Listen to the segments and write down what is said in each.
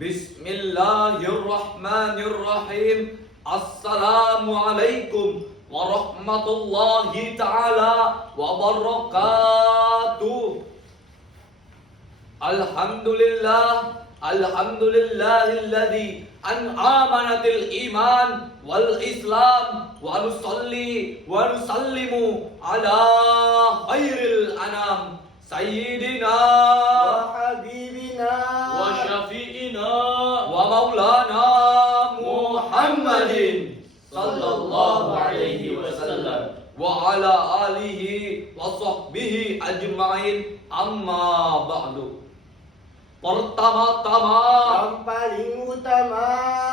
Bismillahirrahmanirrahim. Assalamualaikum warahmatullahi ta'ala wabarakatuh. Alhamdulillahilladzi an'amanatil iman wal islam wa nusalli wa nusallimu ala khairil anam sayyidina wa habibina wa syafi'ina wa maulana Muhammadin sallallahu alaihi wasallam wa ala alihi wa sahbihi ajma'in, amma ba'du. Pertama-tama, yang paling utama,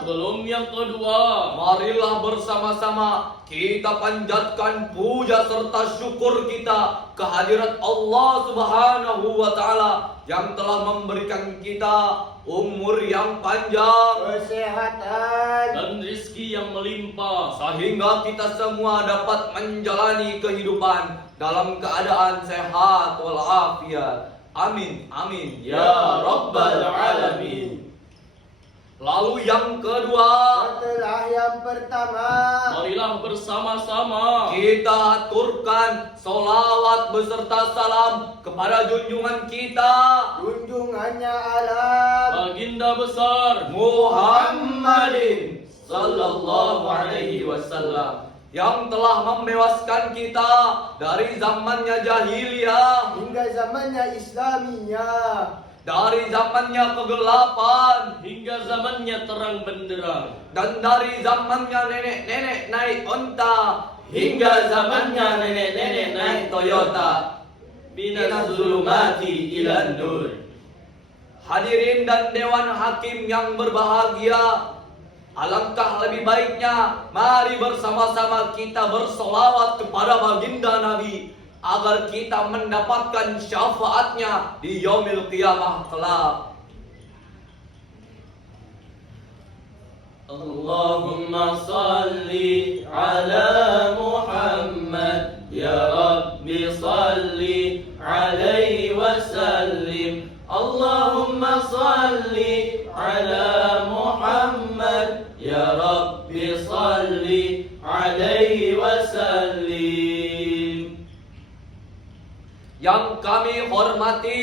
sebelum yang kedua, marilah bersama-sama kita panjatkan puja serta syukur kita kehadirat Allah Subhanahu wa Ta'ala yang telah memberikan kita umur yang panjang, kesehatan, dan rizki yang melimpah, sehingga kita semua dapat menjalani kehidupan dalam keadaan sehat walafiat. Amin, amin, ya Rabbal Alamin. Lalu yang kedua, setelah yang pertama, marilah bersama-sama kita aturkan solawat beserta salam kepada junjungan kita, junjungannya alam, baginda besar Muhammadin sallallahu alaihi wasallam, yang telah membebaskan kita dari zamannya jahiliyah hingga zamannya Islamiyah, dari zamannya kegelapan hingga zamannya terang benderang, dan dari zamannya nenek-nenek naik onta hingga zamannya nenek-nenek naik Toyota. Minas zulumati ilan nur. Hadirin dan dewan hakim yang berbahagia, alangkah lebih baiknya mari bersama-sama kita bersolawat kepada baginda Nabi agar kita mendapatkan syafaatnya di yaumil qiyamah kelak. Allahumma salli ala Muhammad, ya Rabbi salli alaihi wasallim. Allahumma salli ala Muhammad, ya Rabbi salli alaihi wasallim. Yang kami hormati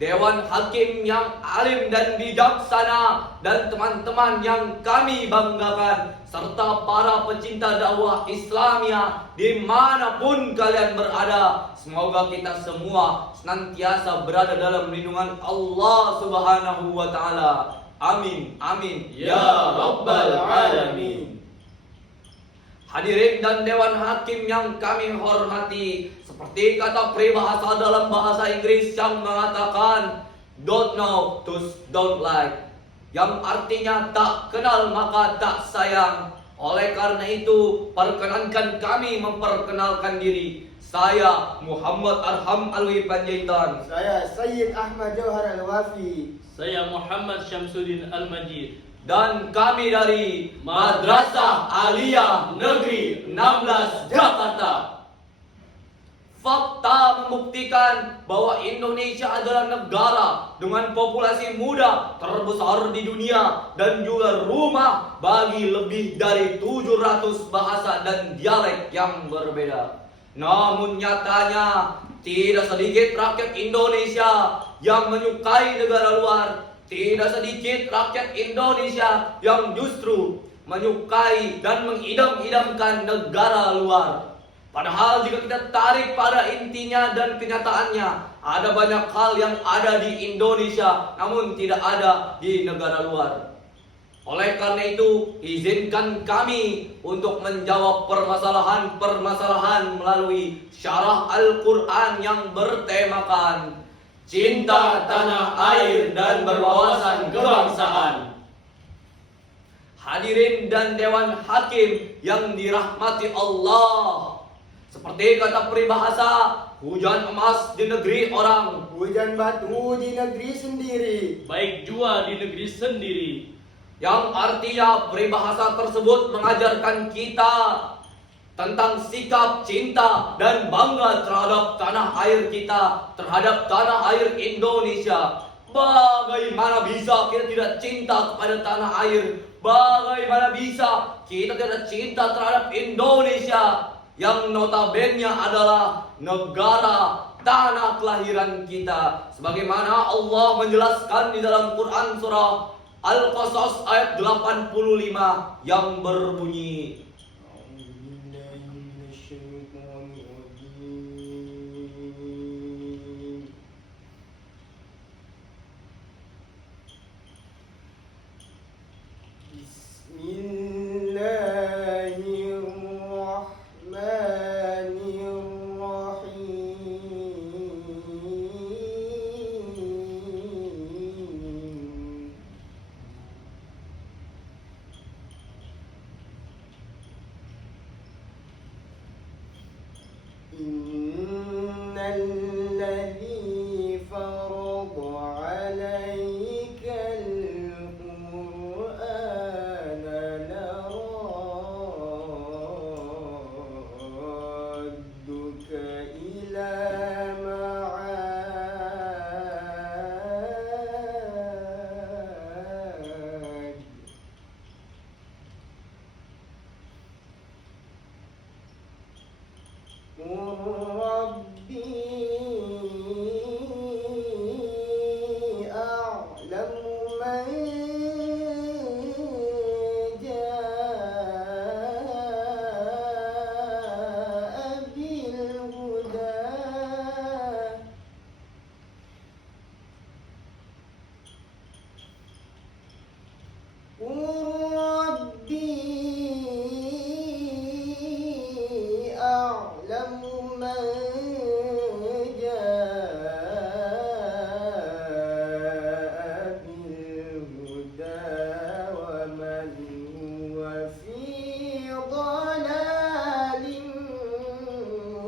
Dewan Hakim yang alim dan bijaksana, dan teman-teman yang kami banggakan, serta para pecinta dakwah Islamiyah dimanapun kalian berada. Semoga kita semua senantiasa berada dalam lindungan Allah Subhanahu wa Ta'ala. Amin, amin, ya Rabbal Alamin. Hadirin dan Dewan Hakim yang kami hormati, seperti kata peribahasa dalam bahasa Inggris yang mengatakan don't know to don't like, yang artinya tak kenal maka tak sayang. Oleh karena itu, perkenankan kami memperkenalkan diri. Saya Muhammad Arham Alwi Panjaitan. saya Sayyid Ahmad Johar Al-Wafi, Saya Muhammad Syamsuddin Al-Majid. Dan kami dari Madrasah Aliyah Negeri 16 Jakarta. Fakta membuktikan bahwa Indonesia adalah negara dengan populasi muda terbesar di dunia dan juga rumah bagi lebih dari 700 bahasa dan dialek yang berbeda. Namun nyatanya tidak sedikit rakyat Indonesia yang menyukai negara luar. Tidak sedikit rakyat Indonesia yang justru menyukai dan mengidam-idamkan negara luar. Padahal jika kita tarik pada intinya dan kenyataannya, ada banyak hal yang ada di Indonesia namun tidak ada di negara luar. Oleh karena itu, izinkan kami untuk menjawab permasalahan-permasalahan melalui syarah Al-Quran yang bertemakan cinta tanah air dan berwawasan kebangsaan. Hadirin dan Dewan Hakim yang dirahmati Allah, seperti kata peribahasa, hujan emas di negeri orang, hujan batu di negeri sendiri, Baik jua di negeri sendiri. yang artinya peribahasa tersebut mengajarkan kita tentang sikap cinta dan bangga terhadap tanah air kita, terhadap tanah air Indonesia. Bagaimana bisa kita tidak cinta kepada tanah air? Bagaimana bisa kita tidak cinta terhadap Indonesia yang notabene adalah negara tanah kelahiran kita? Sebagaimana Allah menjelaskan di dalam Quran surah Al-Qasas ayat 85 yang berbunyi, إن الذي فرض عليك القرآن لرادك إلى معاد قل ربي أعلم من جاء بالهدى قل ربي أعلم من جاء بالهدى ومن هو في ضلال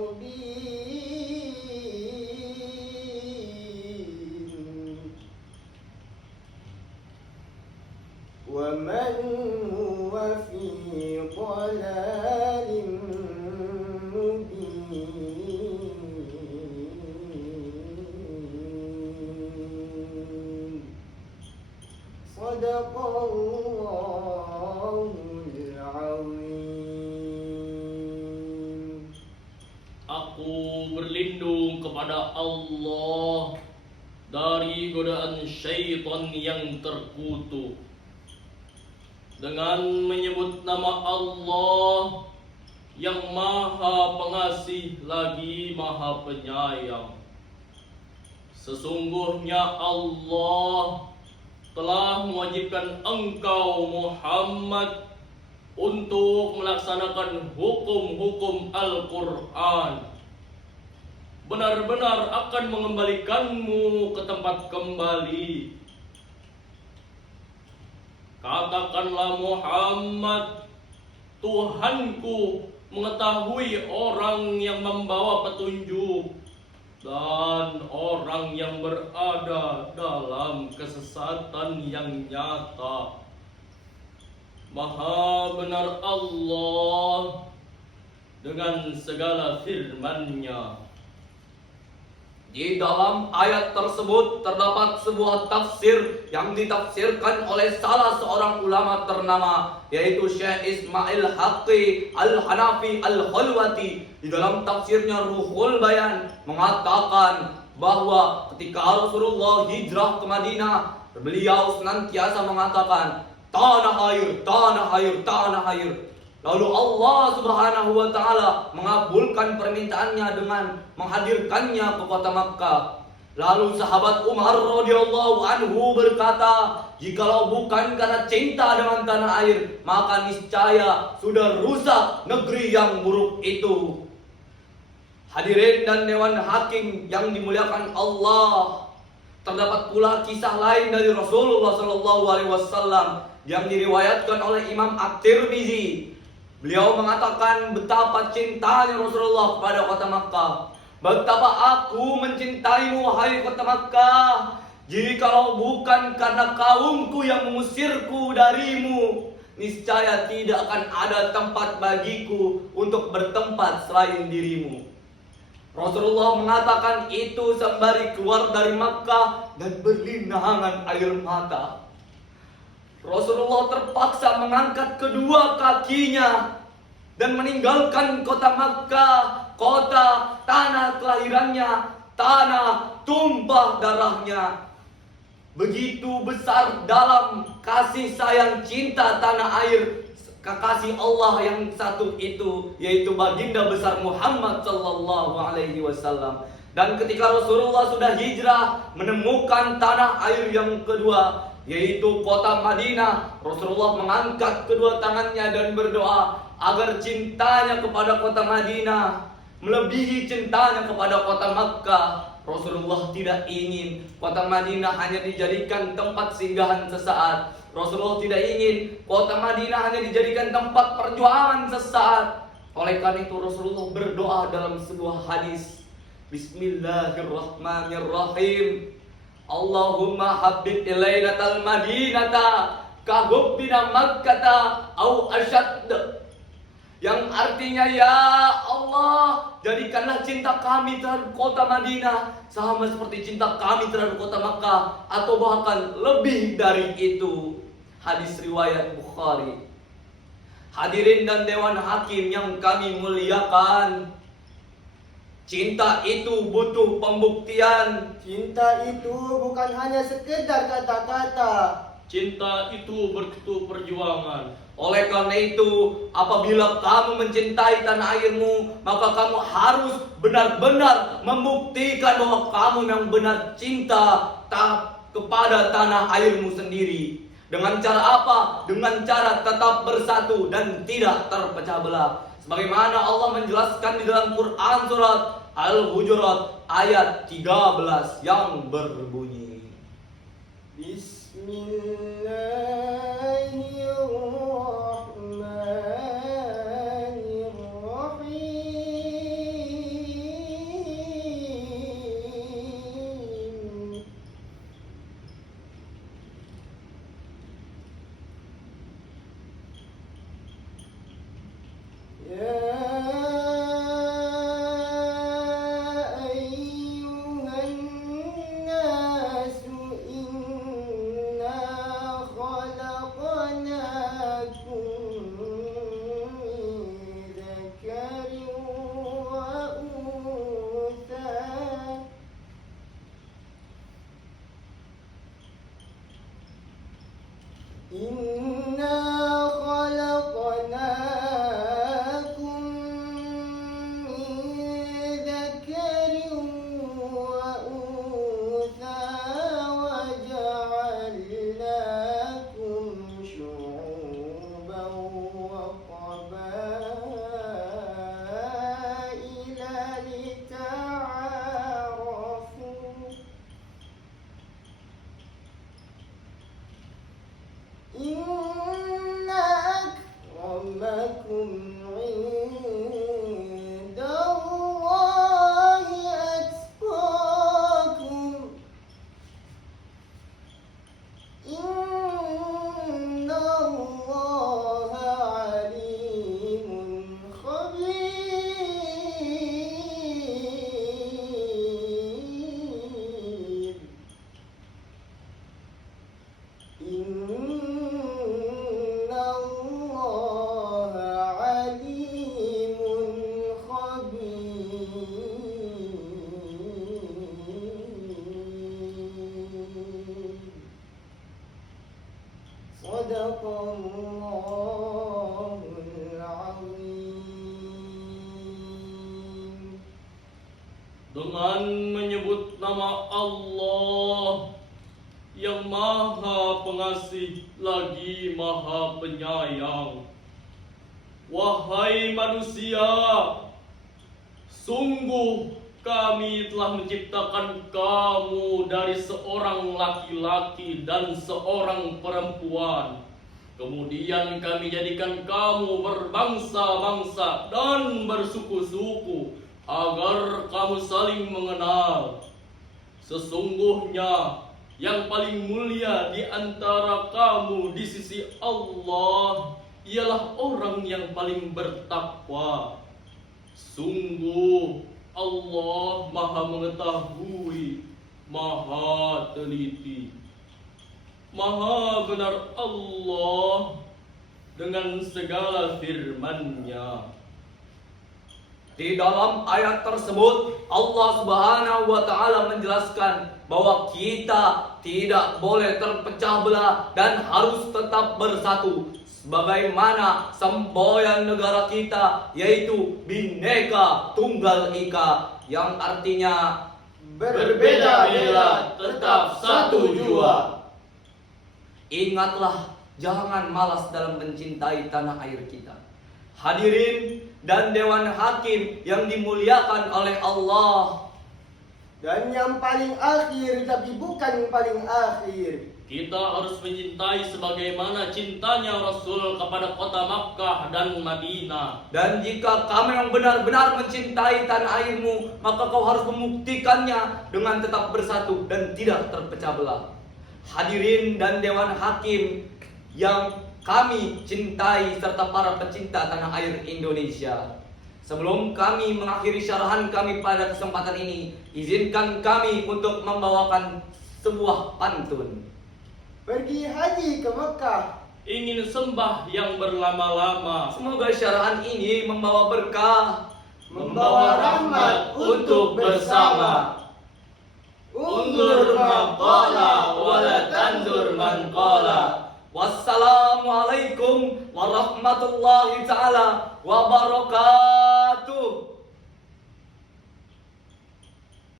مبين ومن هو في ضلال مبين صدق الله العظيم. Aku berlindung kepada Allah dari godaan syaitan yang terkutuk dengan menyebut nama Allah yang Maha Pengasih lagi Maha Penyayang. Sesungguhnya Allah telah mewajibkan engkau Muhammad untuk melaksanakan hukum-hukum Al-Quran. Benar-benar akan mengembalikanmu ke tempat kembali. Katakanlah Muhammad, Tuhanku mengetahui orang yang membawa petunjuk dan orang yang berada dalam kesesatan yang nyata. Maha benar Allah dengan segala firman-Nya. Di dalam ayat tersebut terdapat sebuah tafsir yang ditafsirkan oleh salah seorang ulama ternama, yaitu Syekh Ismail Haqqi Al-Hanafi Al-Khalwati. Di dalam tafsirnya Ruhul Bayan mengatakan bahwa ketika Rasulullah hijrah ke Madinah, beliau senantiasa mengatakan, tanah air, tanah air, tanah air. Lalu Allah Subhanahu wa taala mengabulkan permintaannya dengan menghadirkannya ke kota Makkah. Lalu sahabat Umar radhiyallahu anhu berkata, jikalau bukan karena cinta dengan tanah air, maka niscaya sudah rusak negeri yang buruk itu. Hadirin dan dewan hakim yang dimuliakan Allah, terdapat pula kisah lain dari Rasulullah sallallahu alaihi wasallam yang diriwayatkan oleh Imam At-Tirmizi. Beliau mengatakan betapa cintanya Rasulullah kepada kota Makkah. Betapa aku mencintaimu wahai kota Makkah. Jikalau bukan karena kaumku yang mengusirku darimu, niscaya tidak akan ada tempat bagiku untuk bertempat selain dirimu. Rasulullah mengatakan itu sembari keluar dari Makkah dan berlinangan air mata. Rasulullah terpaksa mengangkat kedua kakinya dan meninggalkan kota Makkah, kota tanah kelahirannya, tanah tumpah darahnya. Begitu besar dalam kasih sayang cinta tanah air, kekasih Allah yang satu itu, yaitu baginda besar Muhammad sallallahu alaihi wasallam. Dan ketika Rasulullah sudah hijrah menemukan tanah air yang kedua, yaitu kota Madinah, Rasulullah mengangkat kedua tangannya dan berdoa agar cintanya kepada kota Madinah melebihi cintanya kepada kota Makkah. Rasulullah tidak ingin kota Madinah hanya dijadikan tempat singgahan sesaat. Rasulullah tidak ingin kota Madinah hanya dijadikan tempat perjuangan sesaat. Oleh karena itu Rasulullah berdoa dalam sebuah hadis, Bismillahirrahmanirrahim. Allahumma habib ilainatal madinata kahubbina makkata au asyad. Yang artinya, ya Allah, jadikanlah cinta kami terhadap kota Madinah sama seperti cinta kami terhadap kota Makkah, atau bahkan lebih dari itu. Hadis riwayat Bukhari. Hadirin dan dewan hakim yang kami muliakan, cinta itu butuh pembuktian. Cinta itu bukan hanya sekedar kata-kata. Cinta itu butuh perjuangan. Oleh karena itu, apabila kamu mencintai tanah airmu, maka kamu harus benar-benar membuktikan bahwa kamu yang benar cinta kepada tanah airmu sendiri. Dengan cara apa? Dengan cara tetap bersatu dan tidak terpecah belah. Sebagaimana Allah menjelaskan di dalam Quran surat Al-Hujurat ayat 13 yang berbunyi, dengan menyebut nama Allah yang Maha Pengasih lagi Maha Penyayang. Wahai manusia, sungguh kami telah menciptakan kamu dari seorang laki-laki dan seorang perempuan. Kemudian kami jadikan kamu berbangsa-bangsa dan bersuku-suku agar kamu saling mengenal. Sesungguhnya yang paling mulia di antara kamu di sisi Allah ialah orang yang paling bertakwa. Sungguh Allah Maha mengetahui, Maha teliti. Maha benar Allah dengan segala firman-Nya. Di dalam ayat tersebut Allah Subhanahu wa taala menjelaskan bahwa kita tidak boleh terpecah belah dan harus tetap bersatu sebagaimana semboyan negara kita, yaitu Bhinneka Tunggal Ika, yang artinya Berbeda-beda tetap satu jua. ingatlah, jangan malas dalam mencintai tanah air kita. Hadirin dan Dewan Hakim yang dimuliakan oleh Allah. Dan yang paling akhir tapi bukan yang paling akhir, Kita harus mencintai sebagaimana cintanya Rasul kepada kota Makkah dan Madinah. Dan jika kamu yang benar-benar mencintai tanah airmu, maka kau harus membuktikannya dengan tetap bersatu dan tidak terpecah belah. Hadirin dan Dewan Hakim yang kami cintai serta para pecinta tanah air Indonesia, sebelum kami mengakhiri syarahan kami pada kesempatan ini, izinkan kami untuk membawakan sebuah pantun. pergi haji ke Mekah, Ingin sembah yang berlama-lama. Semoga syarahan ini membawa berkah, membawa rahmat untuk bersama. Undur maqala wala tandur man qala. Wassalamualaikum warahmatullahi taala wabarakatuh.